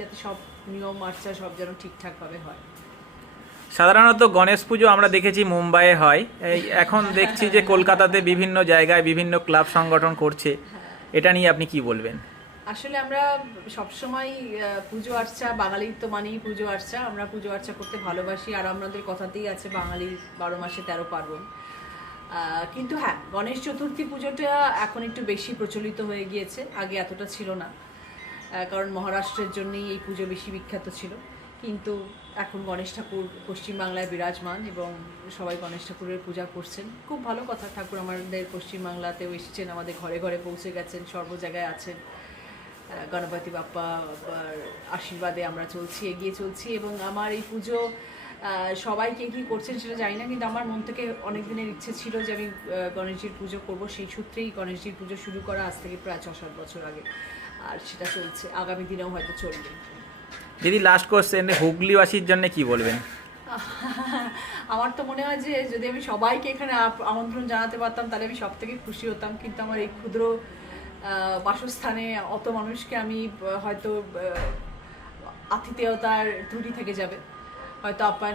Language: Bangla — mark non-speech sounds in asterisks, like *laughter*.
যাতে সব নিয়ম আর্চা সব যেন ঠিকঠাকভাবে হয়। সাধারণত গণেশ পুজো আমরা দেখেছি মুম্বাইয়ে হয়। এখন দেখছি যে কলকাতাতে বিভিন্ন জায়গায় বিভিন্ন ক্লাব সংগঠন করছে। এটা নিয়ে আপনি কি বলবেন? আসলে আমরা সবসময় পুজো আর্চা বাঙালির তো মানেই পুজো আর্চা। আমরা পুজো আর্চা করতে ভালোবাসি। আর আমাদের কথাতেই আছে বাঙালি বারো মাসে তেরো পার্বণ। কিন্তু হ্যাঁ গণেশ চতুর্থী পুজোটা এখন একটু বেশি প্রচলিত হয়ে গিয়েছে। আগে এতটা ছিল না। কারণ মহারাষ্ট্রের জন্যই এই পুজো বেশি বিখ্যাত ছিল। কিন্তু এখন গণেশ ঠাকুর পশ্চিমবাংলায় বিরাজমান এবং সবাই গণেশ ঠাকুরের পূজা করছেন। খুব ভালো কথা, ঠাকুর আমাদের পশ্চিমবাংলাতেও এসেছেন, আমাদের ঘরে ঘরে পৌঁছে গেছেন, সর্ব জায়গায় আছেন। গণপতি বাপ্পা আশীর্বাদে আমরা চলছি, এগিয়ে চলছি এবং আমার এই পুজো সবাই কে কী করছেন সেটা জানি না কিন্তু আমার মন থেকে অনেক দিনের ইচ্ছে ছিল যে আমি গণেশজির পুজো করব। সেই সূত্রেই গণেশজির পুজো শুরু করা আজ থেকে প্রায় ছ সাত বছর আগে। আর সেটা চলছে। আগামী দিনেও হয়তো চলবে। দিদি লাস্ট কোশ্চেন হুগলিবাসীর জন্য কি বলবেন? *laughs* আমার তো মনে হয় যে যদি আমি সবাইকে এখানে আমন্ত্রণ জানাতে পারতাম তাহলে আমি সব থেকে খুশি হতাম। কিন্তু আমার এই ক্ষুদ্র বাসস্থানে অত মানুষকে আমি হয়তো আতিথেয়তার ত্রুটি থেকে যাবে। হয়তো আপ্যায়ন